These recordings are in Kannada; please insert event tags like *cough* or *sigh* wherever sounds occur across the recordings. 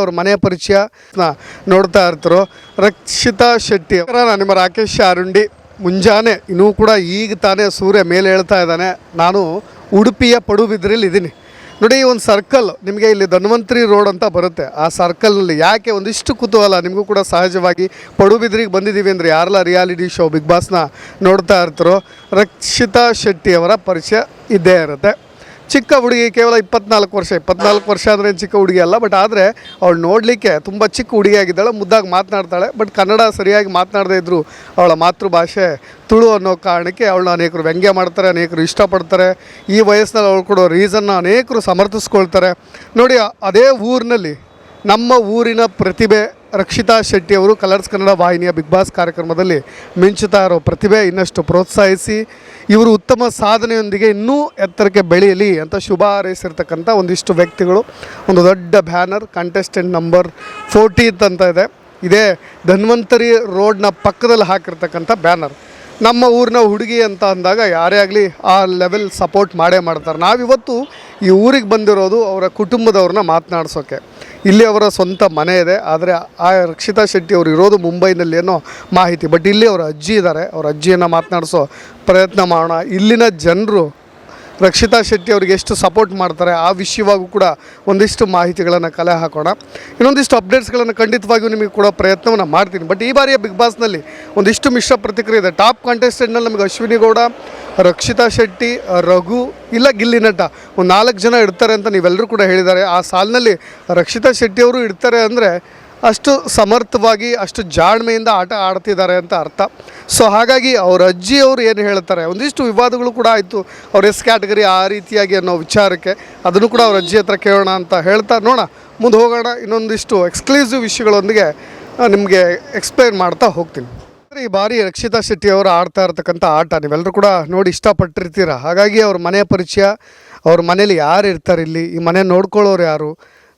ಅವ್ರ ಮನೆ ಪರಿಚಯ ನೋಡ್ತಾ ಇರ್ತಾರೋ ರಕ್ಷಿತಾ ಶೆಟ್ಟಿ. ಅವರ ನಿಮ್ಮ ರಾಕೇಶ್ ಅರುಂಡಿ, ಮುಂಜಾನೆ ಇನ್ನೂ ಕೂಡ ಈಗ ತಾನೇ ಸೂರ್ಯ ಮೇಲೆ ಹೇಳ್ತಾ ಇದ್ದಾನೆ. ನಾನು ಉಡುಪಿಯ ಪಡುಬಿದ್ರಲ್ಲಿ ಇದ್ದೀನಿ. ನೋಡಿ ಒಂದು ಸರ್ಕಲ್ ನಿಮಗೆ ಇಲ್ಲಿ ಧನ್ವಂತರಿ ರೋಡ್ ಅಂತ ಬರುತ್ತೆ. ಆ ಸರ್ಕಲ್ನಲ್ಲಿ ಯಾಕೆ ಒಂದಿಷ್ಟು ಕುತೂಹಲ ನಿಮಗೂ ಕೂಡ ಸಹಜವಾಗಿ ಪಡುಬಿದ್ರಿಗೆ ಬಂದಿದ್ದೀವಿ ಅಂದರೆ ಯಾರೆಲ್ಲ ರಿಯಾಲಿಟಿ ಶೋ ಬಿಗ್ ಬಾಸ್ನ ನೋಡ್ತಾ ಇರ್ತಾರೋ ರಕ್ಷಿತಾ ಶೆಟ್ಟಿ ಅವರ ಪರಿಚಯ ಇದ್ದೇ ಇರುತ್ತೆ. ಚಿಕ್ಕ ಹುಡುಗಿ ಕೇವಲ ಇಪ್ಪತ್ನಾಲ್ಕು ವರ್ಷ ಇಪ್ಪತ್ನಾಲ್ಕು ವರ್ಷ ಆದರೆ ಚಿಕ್ಕ ಹುಡುಗಿ ಅಲ್ಲ ಬಟ್ ಆದರೆ ಅವಳು ನೋಡಲಿಕ್ಕೆ ತುಂಬ ಚಿಕ್ಕ ಹುಡುಗಿಯಾಗಿದ್ದಾಳೆ, ಮುದ್ದಾಗಿ ಮಾತನಾಡ್ತಾಳೆ ಬಟ್ ಕನ್ನಡ ಸರಿಯಾಗಿ ಮಾತನಾಡದೇ ಇದ್ದರೂ ಅವಳ ಮಾತೃಭಾಷೆ ತುಳು ಅನ್ನೋ ಕಾರಣಕ್ಕೆ ಅವಳನ್ನ ಅನೇಕರು ವ್ಯಂಗ್ಯ ಮಾಡ್ತಾರೆ, ಅನೇಕರು ಇಷ್ಟಪಡ್ತಾರೆ. ಈ ವಯಸ್ಸಿನಲ್ಲಿ ಅವಳು ಕೊಡೋ ರೀಸನ್ನ ಅನೇಕರು ಸಮರ್ಥಿಸ್ಕೊಳ್ತಾರೆ. ನೋಡಿ ಅದೇ ಊರಿನಲ್ಲಿ ನಮ್ಮ ಊರಿನ ಪ್ರತಿಭೆ ರಕ್ಷಿತಾ ಶೆಟ್ಟಿ ಅವರು ಕಲರ್ಸ್ ಕನ್ನಡ ವಾಹಿನಿಯ ಬಿಗ್ ಬಾಸ್ ಕಾರ್ಯಕ್ರಮದಲ್ಲಿ ಮಿಂಚುತ್ತಾ ಇರೋ ಪ್ರತಿಭೆ ಇನ್ನಷ್ಟು ಪ್ರೋತ್ಸಾಹಿಸಿ ಇವರು ಉತ್ತಮ ಸಾಧನೆಯೊಂದಿಗೆ ಇನ್ನೂ ಎತ್ತರಕ್ಕೆ ಬೆಳೆಯಲಿ ಅಂತ ಶುಭ ಹಾರೈಸಿರ್ತಕ್ಕಂಥ ಒಂದಿಷ್ಟು ವ್ಯಕ್ತಿಗಳು. ಒಂದು ದೊಡ್ಡ ಬ್ಯಾನರ್ ಕಂಟೆಸ್ಟೆಂಟ್ ನಂಬರ್ ಫೋರ್ಟೀತ್ ಅಂತ ಇದೆ. ಇದೇ ಧನ್ವಂತರಿ ರೋಡ್ನ ಪಕ್ಕದಲ್ಲಿ ಹಾಕಿರ್ತಕ್ಕಂಥ ಬ್ಯಾನರ್. ನಮ್ಮ ಊರಿನ ಹುಡುಗಿ ಅಂತ ಅಂದಾಗ ಯಾರೇ ಆಗಲಿ ಆ ಲೆವೆಲ್ ಸಪೋರ್ಟ್ ಮಾಡೇ ಮಾಡ್ತಾರೆ. ನಾವಿವತ್ತು ಈ ಊರಿಗೆ ಬಂದಿರೋದು ಅವರ ಕುಟುಂಬದವ್ರನ್ನ ಮಾತನಾಡ್ಸೋಕ್ಕೆ ಇಲ್ಲಿ ಅವರ ಸ್ವಂತ ಮನೆ ಇದೆ, ಆದರೆ ಆ ರಕ್ಷಿತಾ ಶೆಟ್ಟಿ ಅವರು ಇರೋದು ಮುಂಬೈನಲ್ಲಿ ಏನೋ ಮಾಹಿತಿ. ಬಟ್ ಇಲ್ಲಿ ಅವರ ಅಜ್ಜಿ ಇದ್ದಾರೆ ಅವ್ರ ಅಜ್ಜಿಯನ್ನು ಮಾತನಾಡಿಸೋ ಪ್ರಯತ್ನ ಮಾಡೋಣ. ಇಲ್ಲಿನ ಜನರು ರಕ್ಷಿತಾ ಶೆಟ್ಟಿ ಅವರಿಗೆ ಎಷ್ಟು ಸಪೋರ್ಟ್ ಮಾಡ್ತಾರೆ, ಆ ವಿಷಯವಾಗೂ ಕೂಡ ಒಂದಿಷ್ಟು ಮಾಹಿತಿಗಳನ್ನು ಕಲೆ ಹಾಕೋಣ. ಇನ್ನೊಂದಿಷ್ಟು ಅಪ್ಡೇಟ್ಸ್ಗಳನ್ನು ಖಂಡಿತವಾಗಿಯೂ ನಿಮಗೆ ಕೂಡ ಪ್ರಯತ್ನವನ್ನು ಮಾಡ್ತೀನಿ. ಬಟ್ ಈ ಬಾರಿಯ ಬಿಗ್ ಬಾಸ್ನಲ್ಲಿ ಒಂದಿಷ್ಟು ಮಿಶ್ರ ಪ್ರತಿಕ್ರಿಯೆ ಇದೆ. ಟಾಪ್ ಕಾಂಟೆಸ್ಟೆಂಟ್ನಲ್ಲಿ ನಮಗೆ ಅಶ್ವಿನಿ ಗೌಡ ರಕ್ಷಿತಾ ಶೆಟ್ಟಿ, ರಘು ಇಲ್ಲ ಗಿಲ್ಲಿ ನಟ ಒಂದು ನಾಲ್ಕು ಜನ ಇಡ್ತಾರೆ ಅಂತ ನೀವೆಲ್ಲರೂ ಕೂಡ ಹೇಳಿದ್ದಾರೆ. ಆ ಸಾಲಿನಲ್ಲಿ ರಕ್ಷಿತಾ ಶೆಟ್ಟಿ ಅವರು ಇಡ್ತಾರೆ ಅಂದರೆ ಅಷ್ಟು ಸಮರ್ಥವಾಗಿ, ಅಷ್ಟು ಜಾಣ್ಮೆಯಿಂದ ಆಟ ಆಡ್ತಿದ್ದಾರೆ ಅಂತ ಅರ್ಥ. ಸೊ ಹಾಗಾಗಿ ಅವ್ರ ಅಜ್ಜಿಯವರು ಏನು ಹೇಳ್ತಾರೆ, ಒಂದಿಷ್ಟು ವಿವಾದಗಳು ಕೂಡ ಆಯಿತು. ಅವ್ರ ಎಸ್ ಕ್ಯಾಟಗರಿ ಆ ರೀತಿಯಾಗಿ ಅನ್ನೋ ವಿಚಾರಕ್ಕೆ ಅದನ್ನು ಕೂಡ ಅವ್ರ ಅಜ್ಜಿ ಹತ್ರ ಕೇಳೋಣ ಅಂತ ಹೇಳ್ತಾ ನೋಡೋಣ. ಮುಂದೆ ಹೋಗೋಣ, ಇನ್ನೊಂದಿಷ್ಟು ಎಕ್ಸ್ಕ್ಲೂಸಿವ್ ವಿಷಯಗಳೊಂದಿಗೆ ನಿಮಗೆ ಎಕ್ಸ್ಪ್ಲೈನ್ ಮಾಡ್ತಾ ಹೋಗ್ತೀನಿ. ಈ ಬಾರಿ ರಕ್ಷಿತಾ ಶೆಟ್ಟಿ ಅವರು ಆಡ್ತಾ ಇರ್ತಕ್ಕಂಥ ಆಟ ನೀವೆಲ್ಲರೂ ಕೂಡ ನೋಡಿ ಇಷ್ಟಪಟ್ಟಿರ್ತೀರ. ಹಾಗಾಗಿ ಅವ್ರ ಮನೆ ಪರಿಚಯ, ಅವ್ರ ಮನೇಲಿ ಯಾರು ಇರ್ತಾರೆ ಇಲ್ಲಿ, ಈ ಮನೆ ನೋಡ್ಕೊಳ್ಳೋರು ಯಾರು?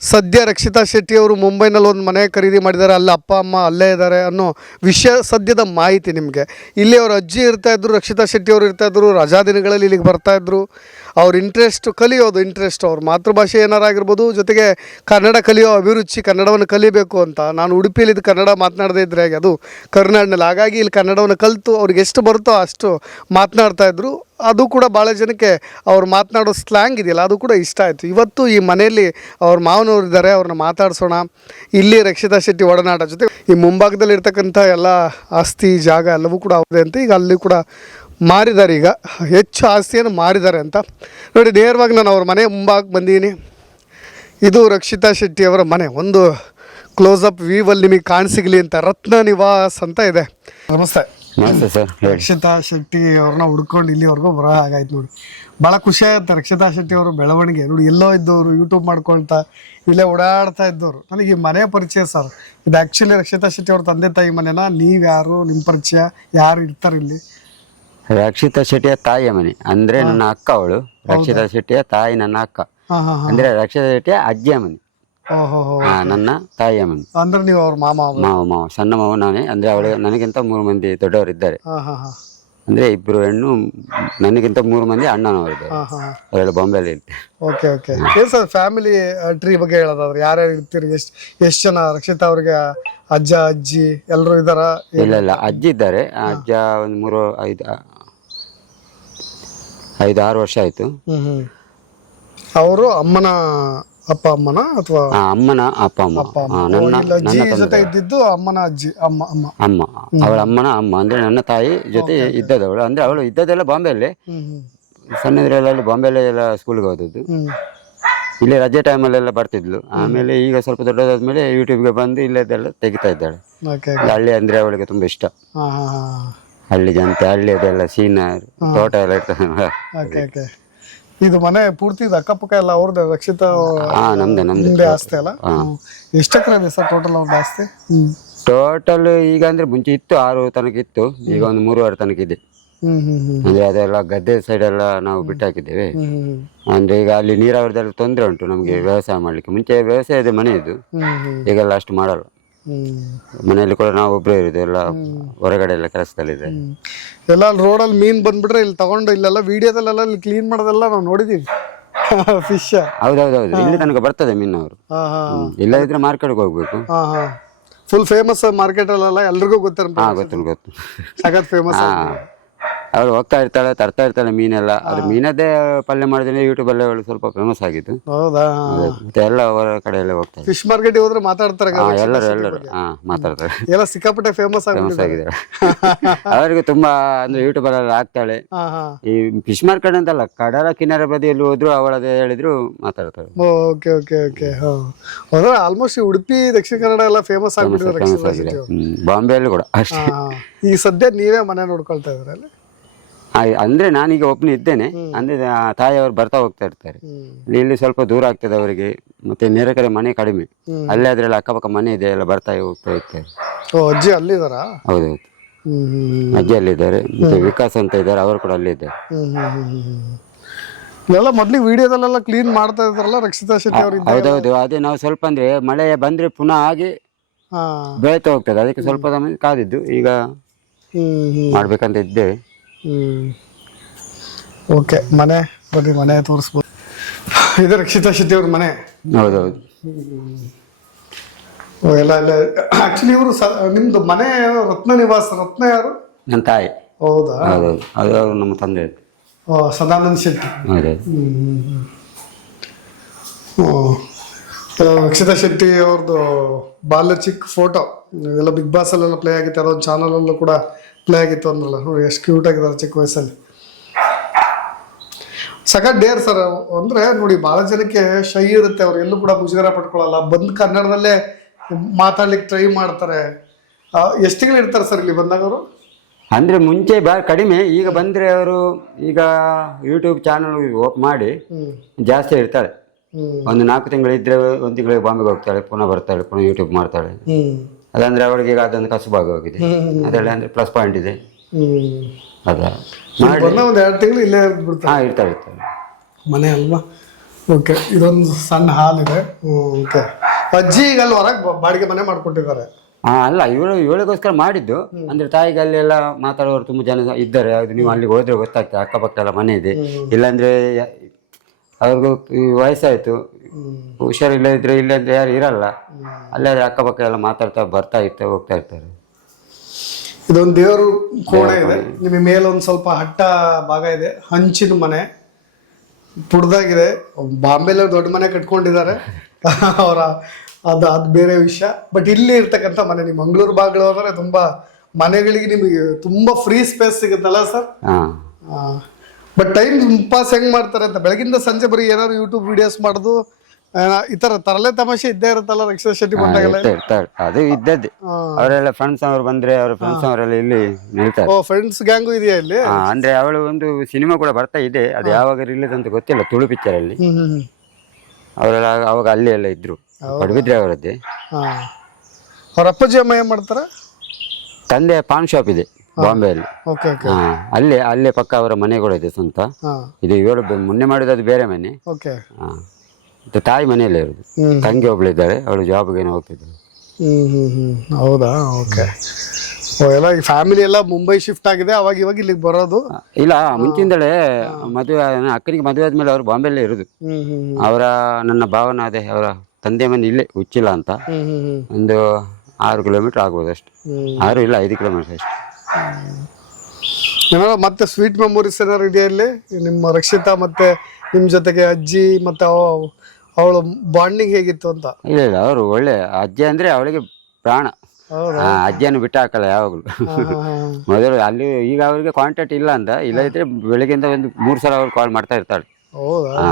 ಸದ್ಯ ರಕ್ಷಿತಾ ಶೆಟ್ಟಿ ಅವರು ಮುಂಬೈನಲ್ಲಿ ಒಂದು ಮನೆ ಖರೀದಿ ಮಾಡಿದ್ದಾರೆ, ಅಲ್ಲಿ ಅಪ್ಪ, ಅಮ್ಮ ಅಲ್ಲೇ ಇದ್ದಾರೆ ಅನ್ನೋ ವಿಷಯ ಸದ್ಯದ ಮಾಹಿತಿ ನಿಮಗೆ. ಇಲ್ಲಿ ಅವ್ರ ಅಜ್ಜಿ ಇರ್ತಾಯಿದ್ರು ರಕ್ಷಿತಾ ಶೆಟ್ಟಿ ಅವರು ಇರ್ತಾಯಿದ್ರು ರಜಾ ದಿನಗಳಲ್ಲಿ ಇಲ್ಲಿಗೆ ಬರ್ತಾ ಇದ್ರು. ಅವ್ರ ಇಂಟ್ರೆಸ್ಟ್ ಕಲಿಯೋದು ಇಂಟ್ರೆಸ್ಟ್ ಅವ್ರ ಮಾತೃಭಾಷೆ ಏನಾರಾಗಿರ್ಬೋದು ಜೊತೆಗೆ ಕನ್ನಡ ಕಲಿಯೋ ಅಭಿರುಚಿ, ಕನ್ನಡವನ್ನು ಕಲಿಬೇಕು ಅಂತ. ನಾನು ಉಡುಪಿಯಲ್ಲಿ ಇದು ಕನ್ನಡ ಮಾತನಾಡದೇ ಇದ್ದರೆ ಹಾಗೆ? ಅದು ಕರ್ನಾಡಿನಲ್ಲಿ. ಹಾಗಾಗಿ ಇಲ್ಲಿ ಕನ್ನಡವನ್ನು ಕಲಿತು ಅವ್ರಿಗೆ ಎಷ್ಟು ಬರುತ್ತೋ ಅಷ್ಟು ಮಾತನಾಡ್ತಾಯಿದ್ರು ಅದು ಕೂಡ ಭಾಳ ಜನಕ್ಕೆ ಅವ್ರು ಮಾತನಾಡೋ ಸ್ಲ್ಯಾಂಗ್ ಇದೆಯಲ್ಲ, ಅದು ಕೂಡ ಇಷ್ಟ ಆಯಿತು. ಇವತ್ತು ಈ ಮನೆಯಲ್ಲಿ ಅವ್ರ ಮಾವನವ್ರು ಇದ್ದಾರೆ, ಅವ್ರನ್ನ ಮಾತಾಡಿಸೋಣ. ಇಲ್ಲಿ ರಕ್ಷಿತಾ ಶೆಟ್ಟಿ ಒಡನಾಟ ಜೊತೆ ಈ ಮುಂಭಾಗದಲ್ಲಿ ಇರ್ತಕ್ಕಂಥ ಎಲ್ಲ ಆಸ್ತಿ, ಜಾಗ ಎಲ್ಲವೂ ಕೂಡ ಅವ್ರದೇ ಅಂತ ಈಗ ಅಲ್ಲಿ ಕೂಡ ಮಾರಿದ್ದಾರೆ ಈಗ. ಹೆಚ್ಚು ಆಸ್ತಿಯನ್ನು ಮಾರಿದ್ದಾರೆ ಅಂತ. ನೋಡಿ ನೇರವಾಗಿ ನಾನು ಅವ್ರ ಮನೆ ಮುಂಭಾಗ ಬಂದೀನಿ. ಇದು ರಕ್ಷಿತಾ ಶೆಟ್ಟಿ ಅವರ ಮನೆ. ಒಂದು ಕ್ಲೋಸಪ್ ವ್ಯೂವಲ್ಲಿ ನಿಮಗೆ ಕಾಣಿಸಿಗ್ಲಿ ಅಂತ ರತ್ನ ನಿವಾಸ್ ಅಂತ ಇದೆ. ನಮಸ್ತೆ. ನಮಸ್ತೆ ಸರ್ ಹೇಳಿ. ರಕ್ಷಿತಾ ಶೆಟ್ಟಿ ಅವ್ರನ್ನ ಹುಡ್ಕೊಂಡು ಇಲ್ಲಿವರೆಗೂ ಬರೋ ಹಾಗಾಯ್ತು ನೋಡಿ. ಭಾಳ ಖುಷಿ ಆಗುತ್ತೆ ರಕ್ಷಿತಾ ಶೆಟ್ಟಿ ಅವರ ಬೆಳವಣಿಗೆ. ನೋಡಿ ಎಲ್ಲೋ ಇದ್ದವರು ಯೂಟ್ಯೂಬ್ ಮಾಡ್ಕೊಳ್ತಾ ಇಲ್ಲೇ ಓಡಾಡ್ತಾ ಇದ್ದವರು. ನನಗೆ ಈ ಮನೆ ಪರಿಚಯ ಸರ್. ಇದು ಆ್ಯಕ್ಚುಲಿ ರಕ್ಷಿತಾ ಶೆಟ್ಟಿ ಅವ್ರ ತಂದೆ ತಾಯಿ ಮನೆನ? ನೀವು ಯಾರು ನಿಮ್ಮ ಪರಿಚಯ? ಯಾರು ಇರ್ತಾರೆ ಇಲ್ಲಿ? ರಕ್ಷಿತಾ ಶೆಟ್ಟಿಯ ತಾಯಿಯ ಮನೆ ಅಂದ್ರೆ ನನ್ನ ಅಕ್ಕ ಅವಳು. ರಕ್ಷಿತಾ ಶೆಟ್ಟಿಯ ತಾಯಿ ನನ್ನ ಅಕ್ಕ. ಅಂದ್ರೆ ರಕ್ಷಿತಾ ಶೆಟ್ಟಿಯ ಅಜ್ಜಿಯ ಮನೆ ನನ್ನ ತಾಯಿಯ ಮನೆ ಅಂದ್ರೆ ನೀವು ಅವ್ರ ಮಾಮ ಅವರು? ಮಾವ ಮಾವ. ಸಣ್ಣ ಮಾವ ನಾನೇ. ಅಂದ್ರೆ ಅವಳು ನನಗಿಂತ ಮೂರು ಮಂದಿ ದೊಡ್ಡವರು ಇದ್ದಾರೆ. ಹಾಂ ಹಾಂ ಅಂದ್ರೆ ಇಬ್ರು ಹೆಣ್ಣು ನನಗಿಂತ ಮೂರು ಮಂದಿ ಅಣ್ಣನವರಿದ್ದಾರೆ ಹಾ ಹಾ ಇರ್ತಾರೆ. Okay okay. ಏನು ಸರ್ ಫ್ಯಾಮಿಲಿ ಟ್ರೀ ಬಗ್ಗೆ ಹೇಳೋದಾದ್ರೆ ಯಾರ್ಯಾರು ಇರ್ತೀರಿ? ಎಷ್ಟು ಎಷ್ಟು ಜನ? ರಕ್ಷಿತಾ ಅವ್ರಿಗೆ ಅಜ್ಜ ಅಜ್ಜಿ ಎಲ್ಲರೂ ಇದಾರ ಇಲ್ಲ ಇಲ್ಲ. ಅಜ್ಜಿ ಇದ್ದಾರೆ. ಆ ಅಜ್ಜ ಒಂದು ಮೂರು ಐದು ಐದು ಆರು ವರ್ಷ ಆಯ್ತು. ಅವರು ಅಮ್ಮನ ಅಪ್ಪ ಅಮ್ಮನ ಅಥವಾ ಅಮ್ಮನ ಅಪ್ಪ ಅಮ್ಮ. ನನ್ನ ನನ್ನ ಜೊತೆ ಇದ್ದಿದ್ದು ಅಮ್ಮನ ಅಜ್ಜಿ ಅಮ್ಮ ಅಮ್ಮ. ಅಮ್ಮ. ಅವಳ ಅಮ್ಮನ ಅಮ್ಮ. ಅಂದ್ರೆ ನನ್ನ ತಾಯಿ ಜೊತೆ ಇದ್ದದವಳು. ಅಂದ್ರೆ ಅವಳು ಇದ್ದದೆಲ್ಲ ಬಾಂಬೆಯಲ್ಲಿ. ಸಣ್ಣದ್ರಲ್ಲಿ ಬಾಂಬೆಲೆ ಎಲ್ಲ ಸ್ಕೂಲ್ಗೆ ಹೋದದ್ದು. ಇಲ್ಲಿ ರಜೆ ಟೈಮಲ್ಲೆಲ್ಲ ಬರ್ತಿದ್ಲು. ಆಮೇಲೆ ಈಗ ಸ್ವಲ್ಪ ದೊಡ್ಡದಾದ್ಮೇಲೆ ಯೂಟ್ಯೂಬ್ಗೆ ಬಂದು ಇಲ್ಲದೆಲ್ಲ ತೆಗಿತಾ ಇದ್ದಾಳೆ. ಹಳ್ಳಿ ಅಂದ್ರೆ ಅವಳಿಗೆ ತುಂಬಾ ಇಷ್ಟ. ಹಳ್ಳಿ ಜನತೆ ಹಳ್ಳಿ ಅದೆಲ್ಲ ಸೀನ ತೋಟ ಎಲ್ಲ ಇರ್ತದೆ ಓಕೆ ಓಕೆ. ಇದು ಮನೆ ಪೂರ್ತಿ ಇದು ಅಕ್ಕಪಕ್ಕ ಎಲ್ಲ ಅವ್ರದ್ದು ರಕ್ಷಿತ ಹಾ ನಮ್ದೆ ನಮ್ದೆ ನಿಮ್ದೇ ಆಸ್ತಿ ಅಲ್ಲ. ಎಷ್ಟು ಎಕರೆ ಇದೆ ಸರ್ ಟೋಟಲ್ ಅವ್ರದ್ದು ಆಸ್ತಿ? ಹ್ಮ್. ಟೋಟಲ್ ಈಗ ಅಂದ್ರೆ ಮುಂಚೆ ಇತ್ತು ಆರು ತನಕ ಇತ್ತು. ಈಗ ಒಂದು ಮೂರುವರೆ ತನಕ ಇದೆ. ಹ್ಮ್ ಹ್ಮ್ ಹ್ಮ್. ಅಂದ್ರೆ ಅದೆಲ್ಲ ಗದ್ದೆ ಸೈಡ್ ಎಲ್ಲ ನಾವು ಬಿಟ್ಟಾಕಿದ್ದೇವೆ ಹ್ಮ್ ಹ್ಮ್. ಅಂದ್ರೆ ಈಗ ಅಲ್ಲಿ ನೀರಾವರಿದಲ್ಲಿ ತೊಂದರೆ ಉಂಟು ನಮಗೆ ವ್ಯವಸಾಯ ಮಾಡ್ಲಿಕ್ಕೆ. ಮುಂಚೆ ವ್ಯವಸಾಯದ ಮನೆ ಇದು. ಹ್ಮ್ ಹ್ಮ್. ಈಗೆಲ್ಲ ಅಷ್ಟು ಮಾಡಲ್ಲ. ಮನೆಯಲ್ಲಿ ಕೂಡ ನಾವು ಒಬ್ಬರೇ ಇರೋದು ಎಲ್ಲ ಹೊರಗಡೆ ಎಲ್ಲ ಕೆಲಸದಲ್ಲಿದೆ. ಎಲ್ಲ ರೋಡಲ್ಲಿ ಮೀನ್ ಬಂದ್ಬಿಟ್ರೆ ಇಲ್ಲಿ ತಗೊಂಡು ಇಲ್ಲೆಲ್ಲ ವಿಡಿಯೋದಲ್ಲೆಲ್ಲ ಇಲ್ಲಿ ಕ್ಲೀನ್ ಮಾಡೋದೆಲ್ಲ ನಾವು ನೋಡಿದೀವಿ. *laughs* ಫಿಶ್ ಹೌದೌದೌದು. ಇಲ್ಲಿ ತನಕ ಬರ್ತದೆ ಮೀನು ಅವರು. ಇಲ್ಲದಿದ್ರೆ ಮಾರ್ಕೆಟ್ಗೆ ಹೋಗ್ಬೇಕು. ಫುಲ್ ಫೇಮಸ್ ಮಾರ್ಕೆಟ್ ಎಲ್ರಿಗೂ ಗೊತ್ತಿರ ಗೊತ್ತು ಗೊತ್ತು. ಸಖತ್ ಫೇಮಸ್ ಹಾ ಅವಳು ಹೋಗ್ತಾ ಇರ್ತಾಳೆ ತರ್ತಾ ಇರ್ತಾಳೆ ಮೀನೆಲ್ಲ. ಅದು ಮೀನದ್ದೇ ಪಲ್ಯ ಮಾಡಿದ್ರೆ ಯೂಟ್ಯೂಬ್ ಅಲ್ಲಿ ಅವಳು ಸ್ವಲ್ಪ ಫೇಮಸ್ ಆಗಿತ್ತು ಹೌದಾ? ಮತ್ತೆ ಎಲ್ಲ ಅವರ ಕಡೆ ಎಲ್ಲ ಹೋಗ್ತಾರೆ ಫಿಶ್ ಮಾರ್ಕೆಟ್ ಹೋದ್ರೆ ಮಾತಾಡ್ತಾರೆ ಹಾ ಎಲ್ಲರೂ ಎಲ್ಲರೂ. ಹಾ ಮಾತಾಡ್ತಾರೆ. ಎಲ್ಲ ಸಿಕ್ಕಾಪಟ್ಟೆ ಫೇಮಸ್ ಫೇಮಸ್ ಆಗಿದ್ದಾರೆ. *laughs* ಅವರಿಗೆ ತುಂಬಾ ಅಂದ್ರೆ ಯೂಟ್ಯೂಬ್ ಅಲ್ಲಿ ಆಗ್ತಾಳೆ ಹಾ ಹಾ. ಈ ಫಿಶ್ ಮಾರ್ಕೆಟ್ ಅಂತಲ್ಲ ಕಡಲ ಕಿನಾರೆ ಬದಿಯಲ್ಲಿ ಹೋದ್ರು ಅವಳದೇ ಹೇಳಿದ್ರು ಮಾತಾಡ್ತಾರೆ. ಓಕೆ ಓಕೆ ಓಕೆ ಹಾ. ಹೋದ್ರೆ ಆಲ್ಮೋಸ್ಟ್ ಉಡುಪಿ ದಕ್ಷಿಣ ಕನ್ನಡ ಎಲ್ಲ ಫೇಮಸ್ ಆಗ್ಬಿಟ್ಟಿದೆ ಫೇಮಸ್ ರಕ್ಷಿತಾ ಆಗಿದೆ. ಶೆಟ್ಟಿ ಹ್ಮ್ ಬಾಂಬೆಯಲ್ಲಿ ಕೂಡ ಅಷ್ಟೇ. ಈ ಈಗ ಸದ್ಯ ನೀವೇ ಮನೆ ನೋಡ್ಕೊಳ್ತಾ ಇದ್ರಲ್ಲ ಆ, ಅಂದ್ರೆ ನಾನೀಗ ಒಬ್ಬನೇ ಇದ್ದೇನೆ. ಅಂದ್ರೆ ಆ ತಾಯಿಯವರು ಬರ್ತಾ ಹೋಗ್ತಾ ಇರ್ತಾರೆ. ಇಲ್ಲಿ ಇಲ್ಲಿ ಸ್ವಲ್ಪ ದೂರ ಆಗ್ತದೆ ಅವರಿಗೆ. ಮತ್ತೆ ನೆರೆ ಕಡೆ ಮನೆ ಕಡಿಮೆ. ಹ್ಮ್. ಅಲ್ಲೇ ಅದ್ರಲ್ಲಿ ಅಕ್ಕಪಕ್ಕ ಮನೆ ಇದೆ ಎಲ್ಲ ಬರ್ತಾ ಹೋಗ್ತಾ ಇರ್ತಾರೆ. ಓ ಅಜ್ಜಿ ಅಲ್ಲಿದಾರಾ ಹೌದೌದು. ಹ್ಮ್ ಹ್ಮ್ ಅಜ್ಜಿ ಅಲ್ಲಿದ್ದಾರೆ ಮತ್ತೆ ವಿಕಾಸ್ ಅಂತ ಇದ್ದಾರೆ ಅವರು ಕೂಡ ಅಲ್ಲೇ ಇದ್ದಾರೆ. ಹ್ಮ್ ಹ್ಮ್ ಹ್ಮ್ ಹ್ಮ್ ಹ್ಮ್. ಇವೆಲ್ಲ ಮೊದ್ಲಿಗೆ ವಿಡಿಯೋದಲ್ಲೆಲ್ಲ ಕ್ಲೀನ್ ಮಾಡ್ತಾ ಇದ್ರಲ್ಲ ರಕ್ಷಿತಾ ಶೆಟ್ಟಿ ಅವ್ರು ಹೌದೌದು. ಅದೇ ನಾವು ಸ್ವಲ್ಪ ಅಂದ್ರೆ ಮಳೆ ಬಂದ್ರೆ ಪುನಃ ಆಗಿ ಹಾ. ಬೆಳೀತಾ ಹೋಗ್ತದೆ. ಅದಕ್ಕೆ ಸ್ವಲ್ಪ ಸಮಯ ಕಾದಿದ್ದು. ಈಗ ಹ್ಮ್ ಹ್ಮ್. ಮಾಡ್ಬೇಕಂತ ಇದ್ದೇವೆ. ಓಕೆ ಮನೆ ಬನ್ನಿ ಮನೆ ತೋರಿಸ್ಬೋದು. ಇದು ರಕ್ಷಿತಾ ಶೆಟ್ಟಿ ಅವ್ರ ಮನೆ. ಹೌದೌದು. ಓ, ಎಲ್ಲ ಎಲ್ಲ ಆಕ್ಚುಲಿ ಇವರು ನಿಮ್ದು ಮನೆ ರತ್ನ ನಿವಾಸ ರತ್ನ ಯಾರು? ನನ್ನ ತಾಯಿ. ಹೌದಾ? ಹೌದೌದು. ಅದು ಅವ್ರು ನಮ್ಮ ತಂದೆ. ಓ, ಸದಾನಂದ್ ಶೆಟ್ಟಿ. ಹೌದೌದು. ಓ, ರಕ್ಷಿತಾ ಶೆಟ್ಟಿ ಅವ್ರದ್ದು ಬಾಲ್ಯ ಚಿಕ್ಕ ಫೋಟೋ ಎಲ್ಲ ಬಿಗ್ ಬಾಸ್ ಅಲ್ಲೆಲ್ಲ ಪ್ಲೇ ಆಗಿತ್ತು ಅದೊಂದು ಚಾನಲ್ ಅಲ್ಲೂ ಕೂಡ ಪ್ಲೇ ಆಗಿತ್ತು ಅಂದ್ರಲ್ಲ ನೋಡಿ ಎಷ್ಟು ಕ್ಯೂಟ್ ಆಗಿದ್ದಾರೆ ಚಿಕ್ಕ ವಯಸ್ಸಲ್ಲಿ. ಸಖತ್ ಡೇರ್ ಸರ್ ಅಂದ್ರೆ ನೋಡಿ ಬಹಳ ಜನಕ್ಕೆ ಶೈ ಇರುತ್ತೆ ಅವ್ರು. ಎಲ್ಲೂ ಕೂಡ ಮುಜುಗರ ಪಡ್ಕೊಳ್ಳಲ್ಲ ಬಂದು ಕನ್ನಡದಲ್ಲೇ ಮಾತಾಡ್ಲಿಕ್ಕೆ ಟ್ರೈ ಮಾಡ್ತಾರೆ. ಎಷ್ಟು ತಿಂಗಳು ಇರ್ತಾರೆ ಸರ್ ಇಲ್ಲಿ ಬಂದಾಗ ಅವರು? ಅಂದ್ರೆ ಮುಂಚೆ ಭಾಳ ಕಡಿಮೆ. ಈಗ ಬಂದ್ರೆ ಅವರು ಈಗ ಯೂಟ್ಯೂಬ್ ಚಾನಲ್ ಓಪನ್ ಮಾಡಿ ಜಾಸ್ತಿ ಇರ್ತಾಳೆ ಹ್ಮ್ ಒಂದು ನಾಲ್ಕು ತಿಂಗಳು ಇದ್ರೆ ಒಂದು ತಿಂಗಳಿಗೆ ಬಾಂಬೆಗೆ ಹೋಗ್ತಾಳೆ ಪುನಃ ಬರ್ತಾಳೆ ಪುನಃ ಯೂಟ್ಯೂಬ್ ಮಾಡ್ತಾಳೆ. ಅದಂದ್ರೆ ಅವಳಿಗೆ ಈಗ ಅದೊಂದು ಕಸುಬಾಗಿ ಹೋಗಿದೆ ಅದರಲ್ಲಿ ಅಂದ್ರೆ ಪ್ಲಸ್ ಪಾಯಿಂಟ್ ಇದೆ. ಅದ. ಒಂದು ಎರಡು ತಿಂಗಳು ಇಲ್ಲೇ ಹಾ ಇರ್ತಾಳೆ ಇರ್ತಾಳೆ. ಮನೆ ಅಲ್ವಾ? ಓಕೆ ಇದೊಂದು ಸಣ್ಣ ಹಾಲ್ ಇದೆ ಓಕೆ ಅಜ್ಜಿ ಈಗ ಅಲ್ಲಿ ಹೊರಗೆ ಬಾಡಿಗೆ ಮನೆ ಮಾಡ್ಕೊಟ್ಟಿದ್ದಾರೆ. ಹಾ ಅಲ್ಲ ಇವಳು ಇವಳಿಗೋಸ್ಕರ ಮಾಡಿದ್ದು. ಅಂದ್ರೆ ತಾಯಿಗೆ ಅಲ್ಲಿ ಎಲ್ಲ ಮಾತಾಡೋರು ತುಂಬಾ ಜನ ಇದ್ದಾರೆ. ಅದು ನೀವು ಅಲ್ಲಿಗೆ ಹೋದ್ರೆ ಗೊತ್ತಾಗ್ತದೆ. ಅಕ್ಕಪಕ್ಕ ಎಲ್ಲ ಮನೆ ಇದೆ. ಇಲ್ಲಾಂದ್ರೆ ಅವ್ರಿಗೂ ಈ ವಯಸ್ಸಾಯ್ತು. ಹುಷಾರಿಲ್ಲ ಇದ್ರೆ ಇಲ್ಲಾಂದ್ರೆ ಯಾರು ಇರಲ್ಲ. ಅಲ್ಲೇ ಅಕ್ಕಪಕ್ಕ ಎಲ್ಲ ಮಾತಾಡ್ತಾ ಬರ್ತಾ ಇರ್ತಾರೆ ಹೋಗ್ತಾ ಇರ್ತಾರೆ. ಇದೊಂದು ದೇವರು ಕೋಣೆ ಇದೆ. ನಿಮ್ಮ ಮೇಲೊಂದು ಒಂದು ಸ್ವಲ್ಪ ಹಟ್ಟ ಭಾಗ ಇದೆ. ಹಂಚಿನ ಮನೆ. ಪುಡ್ದಾಗಿದೆ. ಬಾಂಬೆಲಿ ದೊಡ್ಡ ಮನೆ ಕಟ್ಕೊಂಡಿದ್ದಾರೆ. *laughs* ಅವರ ಅದು ಅದು ಬೇರೆ ವಿಷಯ. ಬಟ್ ಇಲ್ಲಿ ಇರ್ತಕ್ಕಂಥ ಮನೆ ನಿಮ್ಮ ಮಂಗಳೂರು ಭಾಗಗಳು ಹೋದ್ರೆ ತುಂಬಾ ಮನೆಗಳಿಗೆ ನಿಮಗೆ ತುಂಬಾ ಫ್ರೀ ಸ್ಪೇಸ್ ಸಿಗುತ್ತಲ್ಲ ಸರ್? ಹಾ. ಬಟ್ ಟೈಮ್ ಪಾಸ್ ಹೆಂಗ್ ಮಾಡ್ತಾರೆ ಅಂತ ಬೆಳಗಿಂದ ಸಂಜೆ ಬರೀ ಏನಾದ್ರು ಯೂಟ್ಯೂಬ್ ವಿಡಿಯೋಸ್ ಮಾಡುದು ಈ ತರ ತರಲೆ ತಮಾಷೆ ಇದ್ದೇ ಇರುತ್ತಲ್ಲ ರಕ್ಷಾ ಶೆಟ್ಟಿ ಅದೇ ಇರ್ತಾರೆ ಇರ್ತಾರೆ ಅದು ಇದ್ದದ್ದೇ. ಅವರೆಲ್ಲ ಫ್ರೆಂಡ್ಸ್ ಅವರು ಬಂದ್ರೆ ಅವ್ರ ಫ್ರೆಂಡ್ಸ್ ಅವರೆಲ್ಲ ಇಲ್ಲಿ ನಿಲ್ತಾರೆ ಓ ಫ್ರೆಂಡ್ಸ್ ಗ್ಯಾಂಗು ಇದೆಯಾ ಇಲ್ಲಿ? ಅಂದ್ರೆ ಅವಳು ಒಂದು ಸಿನಿಮಾ ಕೂಡ ಬರ್ತಾ ಇದೆ. ಅದು ಯಾವಾಗ ರಿಲೀಸ್ ಅಂತ ಗೊತ್ತಿಲ್ಲ ತುಳು ಪಿಕ್ಚರ್ ಅಲ್ಲಿ. ಹ್ಮ್ ಹ್ಮ್ ಹ್ಮ್. ಅವರೆಲ್ಲ ಅವಾಗ ಅಲ್ಲಿ ಎಲ್ಲ ಇದ್ರು. ಪಡುಬಿದ್ರೆ ಅವರದ್ದೇ. ಹಾ. ಅವ್ರ ಅಪ್ಪಾಜಿ ಅಮ್ಮ ಏನ್ ಮಾಡ್ತಾರ? ತಂದೆ ಪಾನ್ ಶಾಪ್ ಇದೆ. ಬಾಂಬೆಯಲ್ಲಿ. Okay okay. ಹಾ ಅಲ್ಲೇ ಅಲ್ಲೇ ಪಕ್ಕ ಅವರ ಮನೆಗಳಿದೆ ಸ್ವಂತ. ಹಾ. ಇದು ಇವಳು ಬೆ- ಮೊನ್ನೆ ಮಾಡಿದ ಅದು ಬೇರೆ ಮನೆ. ಓಕೆ. ಹಾ. ಇದು ತಾಯಿ ಮನೆಯಲ್ಲೇ ಇರೋದು. ಹ್ಮ್. ತಂಗಿ ಒಬ್ಳಿದ್ದಾಳೆ ಅವಳು ಜಾಬ್ಗೆ ಹೋಗ್ತಿದ್ದಾಳೆ. ಹ್ಮ್ ಹ್ಮ್ ಹ್ಮ್. ಹೌದಾ? ಓಕೆ. ಓ ಎಲ್ಲ ಫ್ಯಾಮಿಲಿ ಎಲ್ಲ ಮುಂಬೈ ಶಿಫ್ಟ್ ಆಗಿದೆ ಅವಾಗ ಇವಾಗ ಇಲ್ಲಿಗೆ ಬರೋದು? ಇಲ್ಲ ಮುಂಚಿಂದಲೇ ಮದುವೆ ನನ್ನ ಅಕ್ಕನಿಗೆ ಮದುವೆ ಆದ್ಮೇಲೆ ಅವರು ಬಾಂಬೆಲ್ಲೇ ಇರೋದು. ಹ್ಮ್ ಹ್ಮ್ ಹ್ಮ್ ಅವರ ನನ್ನ ಭಾವನ ಅದೇ ಅವರ ತಂದೆ ಮನೆ ಇಲ್ಲೇ ಉಚ್ಚಿಲ್ಲ ಅಂತ. ಹ್ಮ್ ಹ್ಮ್ ಹ್ಮ್. ಒಂದು ಆರು ಕಿಲೋಮೀಟರ್ ಆಗ್ಬೋದು ಅಷ್ಟೇ. ಹ್ಮ್. ಆರು ಇಲ್ಲ ಐದು ಕಿಲೋಮೀಟರ್ ಅಷ್ಟು. ಏನಾದ್ರು ಮತ್ತೆ ಸ್ವೀಟ್ ಮೆಮೊರೀಸ್ ಏನಾದ್ರು ಇದೆಯಾ ಇಲ್ಲಿ? ನಿಮ್ಮ ರಕ್ಷಿತಾ ಮತ್ತೆ ನಿಮ್ ಜೊತೆಗೆ ಅಜ್ಜಿ ಮತ್ತೆ ಅವಳ ಬಾಂಡಿಂಗ್ ಹೇಗಿತ್ತು ಅಂತ? ಇಲ್ಲ ಇಲ್ಲ ಅವರು ಒಳ್ಳೆ ಅಜ್ಜಿ ಅಂದ್ರೆ ಅವಳಿಗೆ ಪ್ರಾಣ. ಆ, ಅಜ್ಜಿಯನ್ನು ಬಿಟ್ಟು ಹಾಕಲ್ಲ ಯಾವಾಗಲೂ. ಮೊದಲು ಅಲ್ಲಿ ಈಗ ಅವರಿಗೆ ಕಾಂಟ್ಯಾಕ್ಟ್ ಇಲ್ಲ ಅಂತ. ಇಲ್ಲದಿದ್ರೆ ಬೆಳಗ್ಗೆಯಿಂದ ಒಂದು ಮೂರು ಸಲ ಅವ್ರು ಕಾಲ್ ಮಾಡ್ತಾ ಇರ್ತಾಳೆ. ಹೌದಾ? ಹಾ.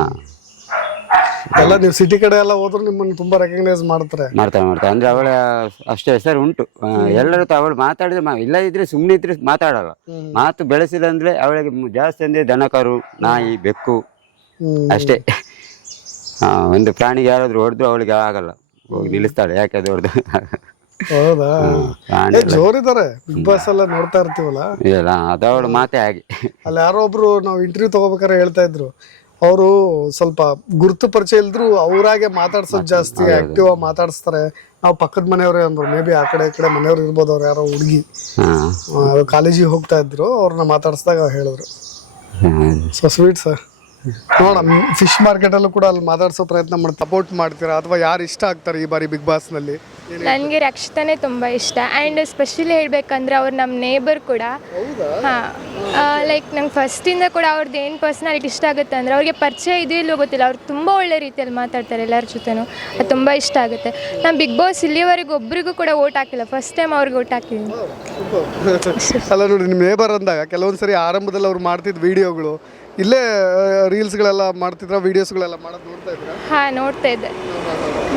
ಎಲ್ಲ ನೀವು ಸಿಟಿ ಕಡೆ ಎಲ್ಲ ಹೋದ್ರು ನಿಮ್ಮನ್ನು ತುಂಬಾ ರೆಕಗ್ನೈಸ್ ಮಾಡ್ತಾರೆ. ಮಾಡ್ತಾರೆ ಮಾಡ್ತಾರೆ. ಅಂದ್ರೆ ಅವಳ ಅಷ್ಟು ಹೆಸರು ಉಂಟು. ಆ, ಎಲ್ಲರೂ ತ- ಅವಳು ಮಾತಾಡಿದ್ರೆ ಮಾ- ಇದ್ರೆ ಸುಮ್ಮನೆ ಇದ್ರೆ ಮಾತಾಡಲ್ಲ. ಮಾತು ಬೆಳೆಸಿದಂದ್ರೆ ಅವಳಿಗೆ ಮು- ಜಾಸ್ತಿ ಅಂದ್ರೆ ದನಕರು ನಾಯಿ ಬೆಕ್ಕು ಹ್ಮ್. ಅಷ್ಟೇ. ಆ, ಒಂದು ಪ್ರಾಣಿಗೆ ಯಾರಾದ್ರೂ ಹೊಡೆದ್ರು ಅವಳಿಗೆ ಆಗಲ್ಲ. ಹೋಗಿ ನಿಲ್ಲಿಸ್ತಾಳೆ ಯಾಕೆ ಅದು ಹೊಡೆದು? ಹೌದಾ? ಪ್ರಾಣಿ ಏ ಜೋರಿದ್ದಾರೆ ಬಿಗ್ ಬಾಸ್ ಎಲ್ಲ ನೋಡ್ತಾ ಇರ್ತೀವಲ್ಲ? ಇಲ್ಲ ಅದು ಅವಳು ಮಾತೇ ಆಗಿ ಅಲ್ಲಿ ಯಾರೋ ಒಬ್ರು ನಾವು ಇಂಟರ್ವ್ಯೂ ತಗೋಬೇಕಾದ್ರೆ ಹೇಳ್ತಾ ಇದ್ರು. ಅವರು ಸ್ವಲ್ಪ ಗುರುತು ಪರಿಚಯ ಇಲ್ದ್ರು ಅವರಾಗೆ ಮಾತಾಡ್ಸೋದು ಜಾಸ್ತಿ ಆಕ್ಟಿವ್ ಆಗಿ ಮಾತಾಡಿಸ್ತಾರೆ. ನಾವು ಪಕ್ಕದ ಮನೆಯವ್ರೆ ಅಂದ್ರು ಮೇ ಬಿ ಆ ಕಡೆ ಈ ಕಡೆ ಮನೆಯವ್ರು ಇರ್ಬೋದು ಅವ್ರು ಯಾರೋ ಹುಡುಗಿ. ಕಾಲೇಜಿಗೆ ಹೋಗ್ತಾ ಇದ್ರು ಅವ್ರನ್ನ ಮಾತಾಡಿಸಿದಾಗ ಹೇಳಿದ್ರು. ಸೊ ಸ್ವೀಟ್ ಸರ್ ನೋಡ ಫಿಶ್ ಮಾರ್ಕೆಟಲ್ಲೂ ಕೂಡ ಅಲ್ಲಿ ಮಾತಾಡ್ಸೋ ಪ್ರಯತ್ನ ಮಾಡಿ ಸಪೋರ್ಟ್ ಮಾಡ್ತೀರಾ? ಅಥವಾ ಯಾರು ಇಷ್ಟ ಆಗ್ತಾರೆ ಈ ಬಾರಿ ಬಿಗ್ ಬಾಸ್ನಲ್ಲಿ ನನಗೆ ರಕ್ಷಿತಾನೇ ತುಂಬ ಇಷ್ಟ. ಆ್ಯಂಡ್ ಸ್ಪೆಷಲಿ ಹೇಳ್ಬೇಕಂದ್ರೆ ಅವ್ರು ನಮ್ಮ ನೇಬರ್ ಕೂಡ. ಹಾಂ. ಲೈಕ್ ನಂಗೆ ಫಸ್ಟಿಂದ ಕೂಡ ಅವ್ರದ್ದು ಏನು ಪರ್ಸ್ನಾಲಿಟಿ ಇಷ್ಟ ಆಗುತ್ತೆ ಅಂದರೆ ಅವ್ರಿಗೆ ಪರಿಚಯ ಇದೆಯೋ ಇಲ್ಲೋ ಗೊತ್ತಿಲ್ಲ. ಅವ್ರು ತುಂಬ ಒಳ್ಳೆ ರೀತಿಯಲ್ಲಿ ಮಾತಾಡ್ತಾರೆ ಎಲ್ಲರ ಜೊತೆನೂ. ಅದು ತುಂಬ ಇಷ್ಟ ಆಗುತ್ತೆ. ನಾನು ಬಿಗ್ ಬಾಸ್ ಇಲ್ಲಿವರೆಗೂ ಒಬ್ರಿಗೂ ಕೂಡ ಓಟ್ ಹಾಕಿಲ್ಲ. ಫಸ್ಟ್ ಟೈಮ್ ಅವ್ರಿಗೆ ಓಟ್ ಹಾಕಿದ್ದೀನಿ. *laughs* ಅಲ್ಲ ನೋಡಿ ನಿಮ್ಮ ನೇಬರ್ ಅಂದಾಗ ಕೆಲವೊಂದು ಸರಿ ಆರಂಭದಲ್ಲಿ ಅವ್ರು ಮಾಡ್ತಿದ್ದ ವಿಡಿಯೋಗಳು ಇಲ್ಲೇ ರೀಲ್ಸ್ಗಳೆಲ್ಲ ಮಾಡ್ತಿದ್ರ ವಿಡಿಯೋಸ್ಗಳೆಲ್ಲ ಮಾಡೋದು ನೋಡ್ತಾ ಇದ್ರ ಹಾ ನೋಡ್ತಾ ಇದ್ದೆ.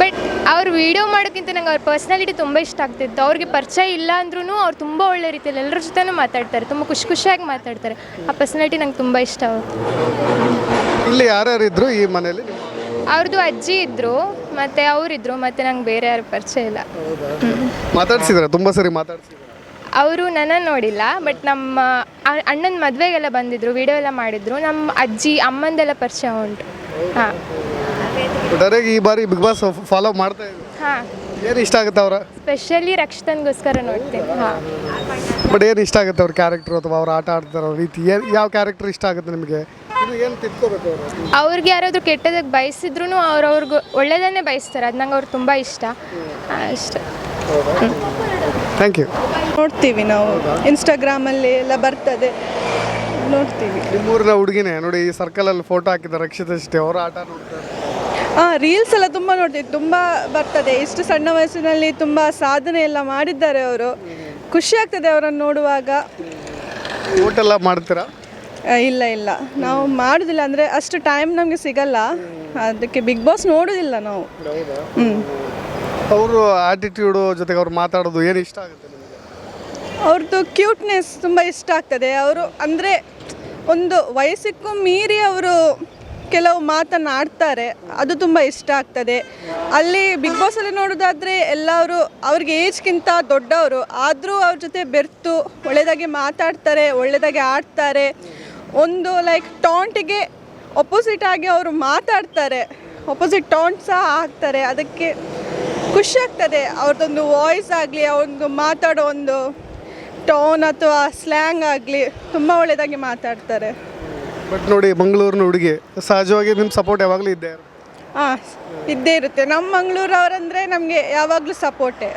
ಬಟ್ ಅವ್ರು ವಿಡಿಯೋ ಮಾಡೋಕ್ಕಿಂತ ನಂಗೆ ಅವ್ರ ಪರ್ಸ್ನಾಲಿಟಿ ತುಂಬ ಇಷ್ಟ ಆಗ್ತಿತ್ತು. ಅವ್ರಿಗೆ ಪರಿಚಯ ಇಲ್ಲ ಅಂದ್ರೂ ಅವ್ರು ತುಂಬ ಒಳ್ಳೆ ರೀತಿಯಲ್ಲಿ ಎಲ್ಲರ ಜೊತೆನೂ ಮಾತಾಡ್ತಾರೆ. ತುಂಬ ಖುಷಿ ಖುಷಿಯಾಗಿ ಮಾತಾಡ್ತಾರೆ. ಆ ಪರ್ಸ್ನಾಲಿಟಿ ನಂಗೆ ತುಂಬ ಇಷ್ಟ ಇಲ್ಲಿ ಯಾರ್ಯಾರು ಇದ್ರು ಈ ಮನೆಯಲ್ಲಿ? ಅವ್ರದ್ದು ಅಜ್ಜಿ ಇದ್ರು ಮತ್ತೆ ಅವ್ರಿದ್ರು ಮತ್ತೆ ನಂಗೆ ಬೇರೆ ಯಾರು ಪರಿಚಯ ಇಲ್ಲ. ಮಾತಾಡ್ಸಿದ್ರೆ? ತುಂಬ ಸರಿ ಮಾತಾಡ್ಸಿದ್ರೆ? ಅವರು ನನ್ನನ್ನು ನೋಡಿಲ್ಲ ಬಟ್ ನಮ್ಮ ಅಣ್ಣನ ಮದುವೆಗೆಲ್ಲ ಬಂದಿದ್ರು ವಿಡಿಯೋ ಎಲ್ಲ ಮಾಡಿದ್ರು. ನಮ್ಮ ಅಜ್ಜಿ ಅಮ್ಮಂದೆಲ್ಲ ಪರಿಚಯ ಉಂಟು. ಹಾಂ. ಈ ಬಾರಿ ಬಿಗ್ ಬಾಸ್ ಫಾಲೋ ಮಾಡ್ತಾ ಇದ್ರು. ಹಾಂ. ಏನು ಇಷ್ಟ ಆಗುತ್ತೆ ಅವರ? ಸ್ಪೆಷಲಿ ರಕ್ಷಿತನ್ಗೋಸ್ಕರ ನೋಡ್ತೀನಿ. ಹಾಂ. ಬಟ್ ಏನು ಇಷ್ಟ ಆಗುತ್ತೆ ಅವ್ರ ಕ್ಯಾರೆಕ್ಟರ್ ಅಥವಾ ಅವ್ರು ಆಟ ಆಡ್ತಾರೋ ರೀತಿ? ಏನು ಯಾವ ಕ್ಯಾರೆಕ್ಟರ್ ಇಷ್ಟ ಆಗುತ್ತೆ ನಿಮಗೆ? ಏನು ತಿಳ್ಕೋಬೇಕು ಅವರು? ಅವ್ರಿಗೆ ಯಾರಾದರೂ ಕೆಟ್ಟದಕ್ಕೆ ಬಯಸಿದ್ರು ಅವ್ರು ಅವ್ರಿಗೆ ಒಳ್ಳೇದನ್ನೇ ಬಯಸ್ತಾರೆ. ಅದು ನಂಗೆ ಅವ್ರು ತುಂಬ ಇಷ್ಟ. ಅಷ್ಟೆ ಥ್ಯಾಂಕ್ ಯು ನೋಡ್ತೀವಿ ನಾವು. ಇನ್ಸ್ಟಾಗ್ರಾಮಲ್ಲಿ ಎಲ್ಲ ಬರ್ತದೆ. ನೋಡ್ತೀವಿ. ನಿಮ್ಮೂರಿನ ಹುಡುಗಿನೇ ನೋಡಿ ಈ ಸರ್ಕಲಲ್ಲಿ ಫೋಟೋ ಹಾಕಿದ್ದಾರೆ ರಕ್ಷಿತ ಶೆಟ್ಟಿ ಅವರು ಆಟ ನೋಡ್ತಾರೆ ಹಾಂ ರೀಲ್ಸ್ ಎಲ್ಲ ತುಂಬ ನೋಡ್ತೀವಿ. ತುಂಬ ಬರ್ತದೆ. ಇಷ್ಟು ಸಣ್ಣ ವಯಸ್ಸಿನಲ್ಲಿ ತುಂಬ ಸಾಧನೆ ಎಲ್ಲ ಮಾಡಿದ್ದಾರೆ ಅವರು. ಖುಷಿ ಆಗ್ತದೆ ಅವರನ್ನು ನೋಡುವಾಗ. ಊಟೆಲ್ಲ ಮಾಡ್ತೀರಾ? ಆ, ಇಲ್ಲ ಇಲ್ಲ. ನಾವು ಮಾಡೋದಿಲ್ಲ. ಅಂದರೆ ಅಷ್ಟು ಟೈಮ್ ನಮಗೆ ಸಿಗಲ್ಲ. ಅದಕ್ಕೆ ಬಿಗ್ ಬಾಸ್ ನೋಡೋದಿಲ್ಲ ನಾವು. ಹ್ಞೂ ಅವರು ಆಟಿಟ್ಯೂಡು ಜೊತೆಗೆ ಅವ್ರು ಮಾತಾಡೋದು ಏನು ಇಷ್ಟ ಆಗುತ್ತೆ ಅವ್ರದ್ದು ಕ್ಯೂಟ್ನೆಸ್ ತುಂಬ ಇಷ್ಟ ಆಗ್ತದೆ. ಅವರು ಅಂದರೆ ಒಂದು ವಯಸ್ಸಕ್ಕೂ ಮೀರಿ ಅವರು ಕೆಲವು ಮಾತನ್ನು ಆಡ್ತಾರೆ. ಅದು ತುಂಬ ಇಷ್ಟ ಆಗ್ತದೆ. ಅಲ್ಲಿ ಬಿಗ್ ಬಾಸಲ್ಲಿ ನೋಡೋದಾದರೆ ಎಲ್ಲರೂ ಅವ್ರಿಗೆ ಏಜ್ಗಿಂತ ದೊಡ್ಡವರು. ಆದರೂ ಅವ್ರ ಜೊತೆ ಬೆರೆತು ಒಳ್ಳೆಯದಾಗಿ ಮಾತಾಡ್ತಾರೆ ಒಳ್ಳೆಯದಾಗಿ ಆಡ್ತಾರೆ. ಒಂದು ಲೈಕ್ ಟಾಂಟಿಗೆ ಅಪೋಸಿಟ್ ಆಗಿ ಅವರು ಮಾತಾಡ್ತಾರೆ. ಅಪೋಸಿಟ್ ಟಾಂಟ್ ಸಹ ಆಗ್ತಾರೆ ಅದಕ್ಕೆ ಖುಷಿ ಆಗ್ತದೆ ಅವ್ರದ್ದೊಂದು ವಾಯ್ಸ್ ಆಗಲಿ ಅವ್ರದ್ದು ಮಾತಾಡೋ ಒಂದು ಟೋನ್ ಅಥವಾ ಸ್ಲ್ಯಾಂಗ್ ಆಗಲಿ ತುಂಬ ಒಳ್ಳೆಯದಾಗಿ ಮಾತಾಡ್ತಾರೆ. ಬಟ್ ನೋಡಿ ಮಂಗಳೂರಿನ ಹುಡುಗಿ ಸಹಜವಾಗಿ ನಿಮ್ಮ ಸಪೋರ್ಟ್ ಯಾವಾಗಲೂ ಇದ್ದೇ. ಹಾಂ ಇದ್ದೇ ಇರುತ್ತೆ. ನಮ್ಮ ಮಂಗಳೂರವರಂದರೆ ನಮಗೆ ಯಾವಾಗಲೂ ಸಪೋರ್ಟೇ